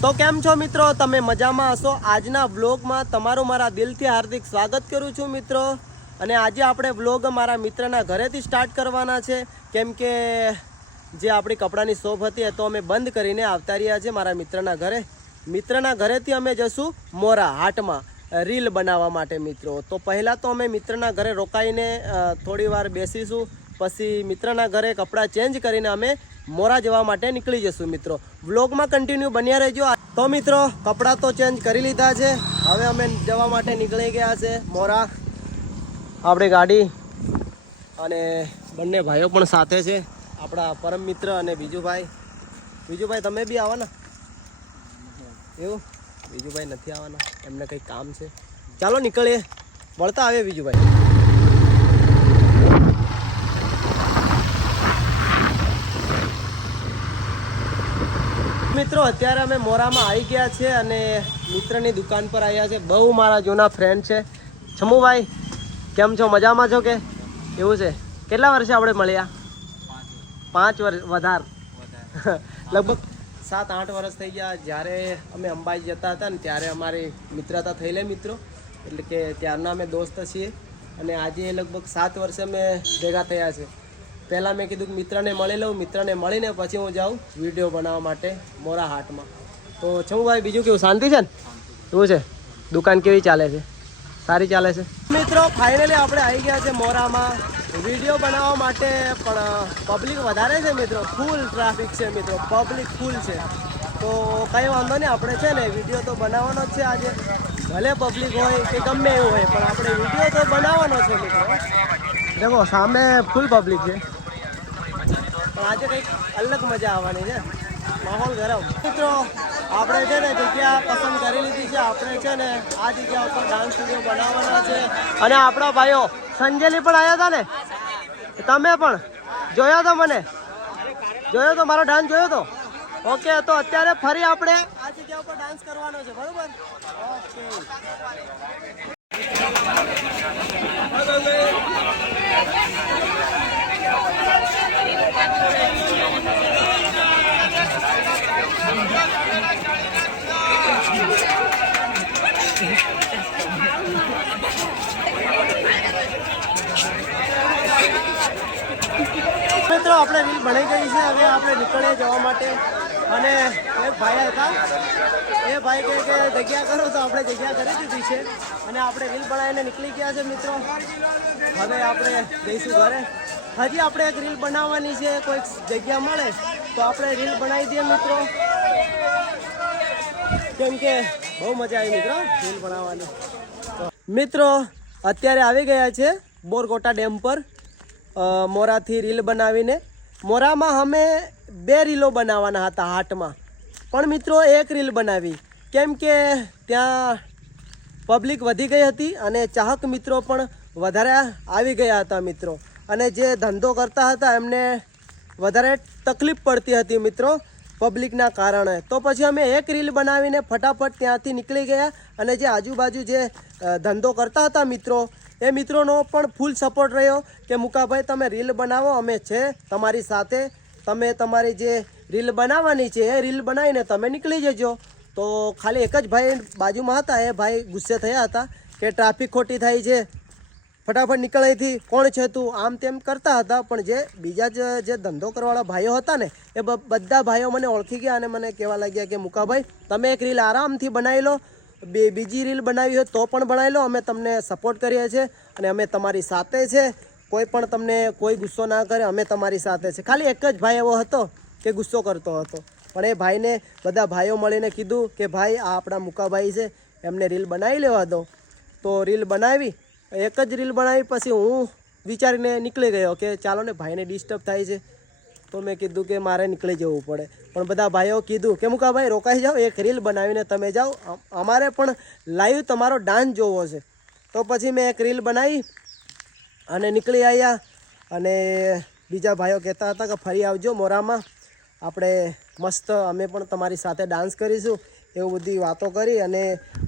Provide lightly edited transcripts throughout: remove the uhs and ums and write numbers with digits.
તો કેમ છો મિત્રો, તમે મજામાં હશો? આજના વ્લોગમાં તમારું મારા દિલથી હાર્દિક સ્વાગત કરું છું મિત્રો. અને આજે આપણે વ્લોગ મારા મિત્રના ઘરેથી સ્ટાર્ટ કરવાના છે, કેમ કે જે આપણી કપડાની શોપ હતી એ તો અમે બંધ કરીને આવતા રહ્યા છે મારા મિત્રના ઘરે. મિત્રના ઘરેથી અમે જશું મોરા હાટમાં રીલ બનાવવા માટે મિત્રો. તો પહેલાં તો અમે મિત્રના ઘરે રોકાઈને થોડી વાર બેસીશું, પછી મિત્રના ઘરે કપડાં ચેન્જ કરીને અમે મોરા જવા માટે નીકળી જશું મિત્રો. વ્લોગમાં કન્ટિન્યુ બન્યા રહેજો. તો મિત્રો કપડાં તો ચેન્જ કરી લીધા છે, હવે અમે જવા માટે નીકળી ગયા છે મોરા. આપણી ગાડી અને બંને ભાઈઓ પણ સાથે છે, આપણા પરમ મિત્ર અને બીજુભાઈ તમે બી આવવાના? એવું બીજુભાઈ નથી આવવાના, એમને કંઈક કામ છે. ચાલો નીકળીએ, વળતા આવે બીજુભાઈ. મિત્રો અત્યારે અમે મોરામાં આવી ગયા છે અને મિત્રની દુકાન પર આવ્યા છે. બહુ મારા જૂના ફ્રેન્ડ છે. છમુભાઈ કેમ છો, મજામાં છો કે? એવું છે. કેટલા વર્ષે આપણે મળ્યા? 5 વર્ષ વધારે લગભગ 7-8 વર્ષ થઈ ગયા. જ્યારે અમે અંબાજી જતા હતા ને ત્યારે અમારી મિત્રતા થયેલી મિત્રો, એટલે કે ત્યારના અમે દોસ્ત છીએ. અને આજે લગભગ 7 વર્ષે અમે ભેગા થયા છે. પહેલાં મેં કીધું કે મિત્રને મળી લઉં, મિત્રને મળીને પછી હું જાઉં વિડીયો બનાવવા માટે મોરા હાટમાં. તો છું ભાઈ, બીજું કેવું, શાંતિ છે ને? એવું છે. દુકાન કેવી ચાલે છે? સારી ચાલે છે મિત્રો. ફાઇનલી આપણે આવી ગયા છે મોરામાં વિડીયો બનાવવા માટે, પણ પબ્લિક વધારે છે મિત્રો, ફૂલ ટ્રાફિક છે મિત્રો, પબ્લિક ફૂલ છે. તો કંઈ વાંધો નહીં, આપણે છે ને વિડીયો તો બનાવવાનો જ છે આજે, ભલે પબ્લિક હોય કે ગમે એવું હોય, પણ આપણે વિડીયો તો બનાવવાનો છે મિત્રો. દેખો સામે ફૂલ પબ્લિક છે, પણ આજે કંઈક અલગ મજા આવવાની છે, માહોલ ગરમ. મિત્રો આપણે છે ને જગ્યા પસંદ કરી લીધી છે. આપણે છે ને આ જગ્યા ઉપર ડાન્સ વિડીયો બનાવવાના છે. અને આપણા ભાઈઓ સંજેલી પણ આવ્યા હતા ને, તમે પણ જોયો તો? મને જોયો તો, મારો ડાન્સ જોયો તો? ઓકે, તો અત્યારે ફરી આપણે આ જગ્યા ઉપર ડાન્સ કરવાનો છે, બરોબર? ઓકે. મિત્રો આપણે રીલ બની ગઈ છે, હવે આપણે નીકળીએ જવા માટે. અને એક ભાઈ હતા, એ ભાઈ કહે કે જગ્યા કરો, તો આપણે જગ્યા કરી દીધી છે અને આપણે રીલ બનાવીને નીકળી ગયા છે મિત્રો. હવે આપણે જઈશું ઘરે. હજી આપણે એક રીલ બનાવવાની છે, કોઈક જગ્યા મળે તો આપણે રીલ બનાવી દઈએ મિત્રો, કેમ કે બહુ મજા આવી મિત્રો રીલ બનાવવાની. મિત્રો અત્યારે આવી ગયા છે બોરકોટા ડેમ પર મોરાથી રીલ બનાવીને. મોરામાં અમે 2 રીલો બનાવવાના હતા હાટમાં, પણ મિત્રો 1 રીલ બનાવી, કેમ કે ત્યાં પબ્લિક વધી ગઈ હતી અને ચાહક મિત્રો પણ વધારે આવી ગયા હતા મિત્રો. અને જે ધંધો કરતા હતા એમને વધારે તકલીફ પડતી હતી મિત્રો પબ્લિકના કારણે. તો પછી અમે 1 રીલ બનાવીને ફટાફટ ત્યાંથી નીકળી ગયા. અને જે આજુબાજુ જે ધંધો કરતા હતા મિત્રો, એ મિત્રોનો પણ ફૂલ સપોર્ટ રહ્યો કે મુકાભાઈ તમે રીલ બનાવો, અમે છે તમારી સાથે, તમે તમારી જે રીલ બનાવવાની છે એ રીલ બનાવીને તમે નીકળી જજો. તો ખાલી એક જ ભાઈ બાજુમાં હતા, એ ભાઈ ગુસ્સે થયા હતા કે ટ્રાફિક ખોટી થાય છે, ફટાફટ નીકળાયથી, કોણ છે તું, આમ તેમ કરતા હતા. પણ જે બીજા જે ધંધો કરવાવાળા ભાઈઓ હતા ને, એ બધા ભાઈઓ મને ઓળખી ગયા અને મને કહેવા લાગ્યા કે મુકાભાઈ તમે એક રીલ આરામથી બનાવી લો, બીજી રીલ બનાવી હોય તો પણ બનાવી લો, અમે તમને સપોર્ટ કરીએ છીએ અને અમે તમારી સાથે છે. કોઈ પણ તમને કોઈ ગુસ્સો ના કરે, અમે તમારી સાથે છે. ખાલી એક જ ભાઈ એવો હતો કે ગુસ્સો કરતો હતો, પણ એ ભાઈને બધા ભાઈઓ મળીને કીધું કે ભાઈ આ આપણા મુકાભાઈ છે, એમને રીલ બનાવી લેવા દો. તો રીલ બનાવી, એક જ રીલ બનાવી, પછી હું વિચારીને નીકળી ગયો કે ચાલો ને ભાઈને ડિસ્ટર્બ થાય છે, તો મેં કીધું કે મારે નીકળી જવું પડે. પણ બધા ભાઈઓ કીધું કે મુકાભાઈ રોકાઈ જાઓ, એક રીલ બનાવીને તમે જાઓ, અમારે પણ લાઈવ તમારો ડાન્સ જોવો છે. તો પછી મેં એક રીલ બનાવી અને નીકળી આવ્યા. અને બીજા ભાઈઓ કહેતા હતા કે ફરી આવજો મોરામાં, આપણે મસ્ત અમે પણ તમારી સાથે ડાન્સ કરીશું, એવું બધી વાતો કરી. અને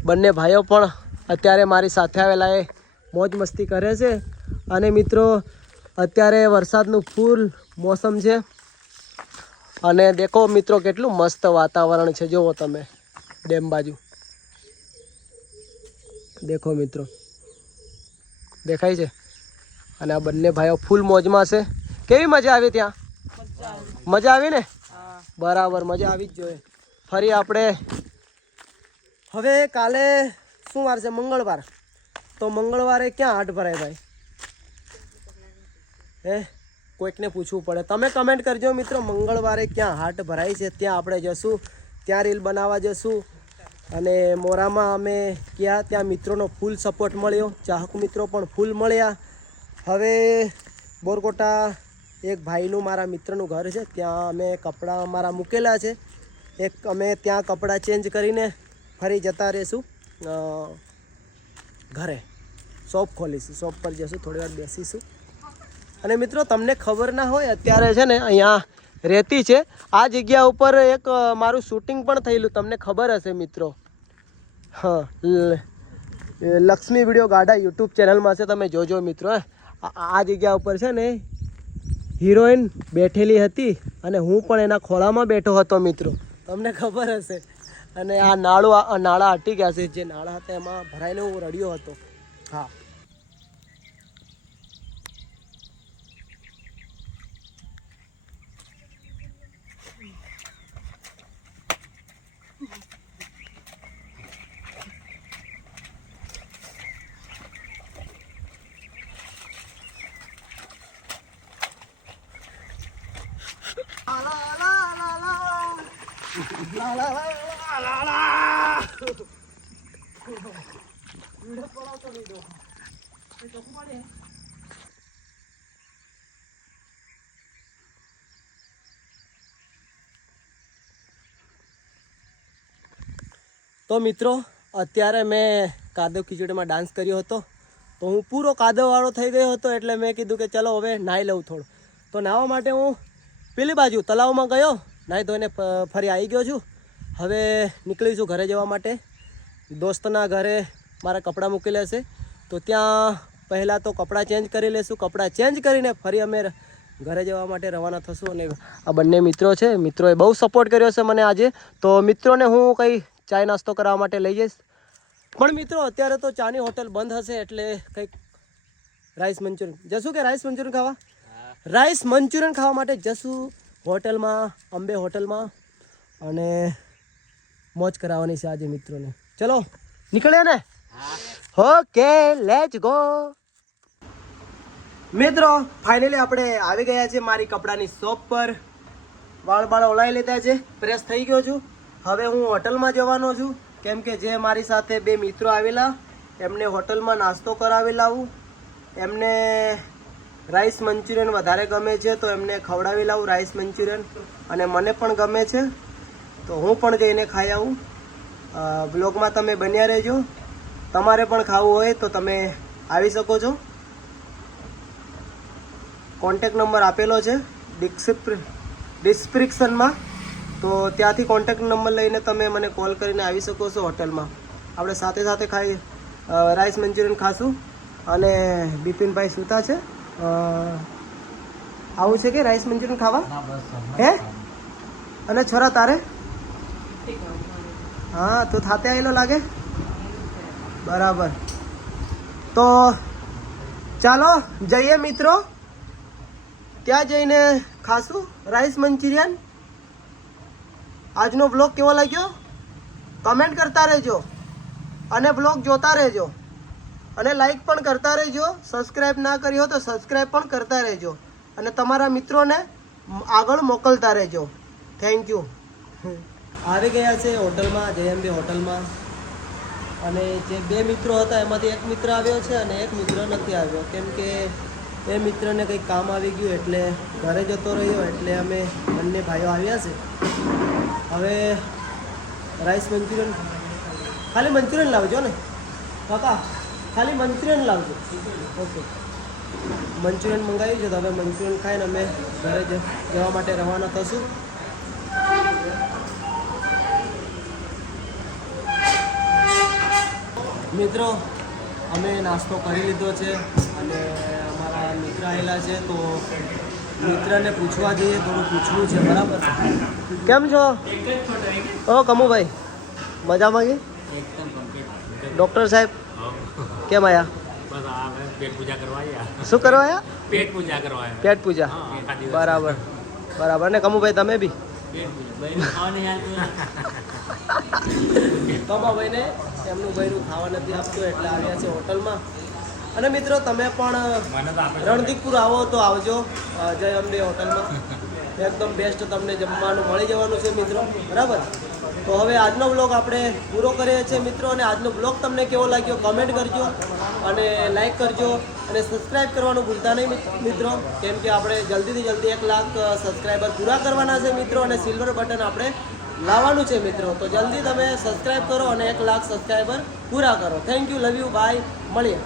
બંને ભાઈઓ પણ અત્યારે મારી સાથે આવેલા એ મોજ મસ્તી કરે છે. અને મિત્રો અત્યારે વરસાદનું ફૂલ મોસમ છે અને દેખો મિત્રો કેટલું મસ્ત વાતાવરણ છે. જુઓ તમે ડેમ બાજુ દેખો મિત્રો, દેખાય છે. અને આ બંને ભાઈઓ ફૂલ મોજમાં છે. કેવી મજા આવી ત્યાં? મજા આવી ને? બરાબર, મજા આવી જ જોઈએ. ફરી આપણે હવે કાલે શું વાર છે? મંગળવાર. તો મંગળવારે ક્યાં હાટ ભરાય ભાઈ? કોઈકને પૂછવું પડે. તમે કમેન્ટ કરજો મિત્રો, મંગળવારે ક્યાં હાટ ભરાય છે ત્યાં આપણે જશું, ત્યાં રીલ બનાવવા જશું. અને મોરામાં અમે ગયા ત્યાં મિત્રોનો ફૂલ સપોર્ટ મળ્યો, ચાહક મિત્રો પણ ફૂલ મળ્યા. હવે બોરકોટા એક ભાઈનું મારા મિત્રનું ઘર છે, ત્યાં અમે કપડાં અમારા મૂકેલા છે. અમે ત્યાં કપડાં ચેન્જ કરીને ફરી જતા રહીશું ઘરે. શોપ ખોલીશું, શોપ પર જશું, થોડી વાર બેસીશું. અને મિત્રો તમને ખબર ના હોય, અત્યારે છે ને અહીંયા રેતી છે. આ જગ્યા ઉપર એક મારું શૂટિંગ પણ થયેલું, તમને ખબર હશે મિત્રો. હા, લક્ષ્મી વિડીયો ગાડા યુટ્યુબ ચેનલમાં છે, તમે જોજો મિત્રો. આ જગ્યા ઉપર છે ને હિરોઈન બેઠેલી હતી અને હું પણ એના ખોળામાં બેઠો હતો મિત્રો, તમને ખબર હશે. અને આ નાળા હટી ગયા છે, જે નાળા હતા એમાં ભરાઈને હું રડ્યો હતો. હા, તો મિત્રો અત્યારે મેં કાદવ ખીચડીમાં ડાન્સ કર્યો હતો, તો હું પૂરો કાદવવાળો થઈ ગયો હતો. એટલે મેં કીધું કે ચલો હવે નાહી લઉં થોડું. તો નાહવા માટે હું પેલી બાજુ તલાવમાં ગયો, નાહી ધોઈને ફરી આવી ગયો છું. હવે નીકળીશું ઘરે જવા માટે. દોસ્તના ઘરે મારા કપડાં મૂકેલા છે, તો ત્યાં પહેલાં તો કપડાં ચેન્જ કરી લઈશું. કપડાં ચેન્જ કરીને ફરી અમે ઘરે જવા માટે રવાના થશું. અને આ બંને મિત્રો છે, મિત્રોએ બહુ સપોર્ટ કર્યો છે મને આજે. તો મિત્રોને હું કંઈ ચાય નાસ્તો કરવા માટે લઈ જઈશ. પણ મિત્રો અત્યારે તો ચાની હોટલ બંધ હશે, એટલે કંઈક રાઈસ મંચુરિયન જશું. કે રાઈસ મંચુરિયન ખાવા? રાઈસ મંચુરિયન ખાવા માટે જશું હોટલમાં, અંબે હોટલમાં. અને મોજ કરાવવાની છે આજે મિત્રોને. ચલો નીકળ્યા ને? Okay, let's go. મિત્રો ફાઇનલી આપણે આવી ગયા છે મારી કપડાની શોપ પર. વાળ ઓલાવી લીધા છે, પ્રેસ થઈ ગયો છું. હવે હું હોટલમાં જવાનો છું, કેમ કે જે મારી સાથે બે મિત્રો આવેલા એમને હોટલમાં નાસ્તો કરાવી લાવું. એમને રાઈસ મંચુરિયન વધારે ગમે છે, તો એમને ખવડાવી લાવું રાઈસ મંચુરિયન. અને મને પણ ગમે છે, તો હું પણ જઈને ખાઈ આવું. બ્લોગમાં તમે બન્યા રહેજો. તમારે પણ ખાવું હોય તો તમે આવી શકો છો. કોન્ટેક નંબર આપેલો છે ડિસ્ક્રિપ્શનમાં, તો ત્યાંથી કોન્ટેક નંબર લઈને તમે મને કોલ કરીને આવી શકો છો હોટલમાં. આપણે સાથે સાથે ખાઈ રાઈસ મંચુરિયન ખાશું. અને બિપિનભાઈ સૂતા છે. આવું છે કે રાઈસ મંચુરિયન ખાવા? હે? અને છોરા તારે? હા, તો થાતે આવેલો લાગે. બરાબર, તો ચાલો જઈએ મિત્રો, ત્યાં જઈને ખાશું રાઈસ મંચુરિયન. આજનો બ્લોગ કેવો લાગ્યો કમેન્ટ કરતા રહેજો, અને બ્લોગ જોતા રહેજો, અને લાઈક પણ કરતા રહેજો. સબસ્ક્રાઈબ ના કરી હો તો સબસ્ક્રાઈબ પણ કરતા રહેજો, અને તમારા મિત્રોને આગળ મોકલતા રહેજો. Thank you. આવી ગયા છે હોટલમાં, જયંબે હોટલમાં. અને જે બે મિત્રો હતા એમાંથી એક મિત્ર આવ્યો છે અને એક મિત્ર નથી આવ્યો, કેમ કે એ મિત્રને કંઈક કામ આવી ગયું એટલે ઘરે જતો રહ્યો. એટલે અમે બંને ભાઈઓ આવ્યા છે. હવે રાઈસ મંચુરિયન, ખાલી મંચુરિયન લાવજો ને કાકા, ખાલી મંચુરિયન લાવજો. ઓકે, મંચુરિયન મંગાવ્યું છે, તો હવે મંચુરિયન ખાઈને અમે ઘરે જવા માટે રવાના થશું. મિત્રો અમે નાસ્તો કરી લીધો છે અને અમારા આવેલા છે તો મિત્રને પૂછવા જઈએ, થોડું પૂછવું છે. બરાબર, કેમ છો? ઓ કમુભાઈ, મજામાં કે? ડૉક્ટર સાહેબ કેમ આયા? પેટ પૂજા કરવા શું કરવા આયા? પેટ પૂજા કરવા પેટ પૂજા. બરાબર બરાબર. ને કમુભાઈ તમે બી? કમાભાઈને એમનું બૈરું ખાવા નથી આપતું એટલે આવ્યા છે હોટલમાં. અને મિત્રો તમે પણ રણદીપપુર આવો તો આવજો જય અંબે હોટલમાં. એકદમ બેસ્ટ તમને જમવાનું મળી જવાનું છે મિત્રો. બરાબર, તો હવે આજનો બ્લોગ આપણે પૂરો કરીએ છીએ મિત્રો. અને આજનો બ્લોગ તમને કેવો લાગ્યો કમેન્ટ કરજો અને લાઈક કરજો અને સબસ્ક્રાઈબ કરવાનું ભૂલતા નહીં મિત્રો, કેમ કે આપણે જલ્દીથી જલ્દી 1 લાખ સબસ્ક્રાઈબર પૂરા કરવાના છે મિત્રો. અને સિલ્વર બટન આપણે લાવવાનું છે મિત્રો. તો જલ્દી તમે સબસ્ક્રાઈબ કરો અને 1 લાખ સબસ્ક્રાઈબર પૂરા કરો. Thank you, love you, bye, મળીએ.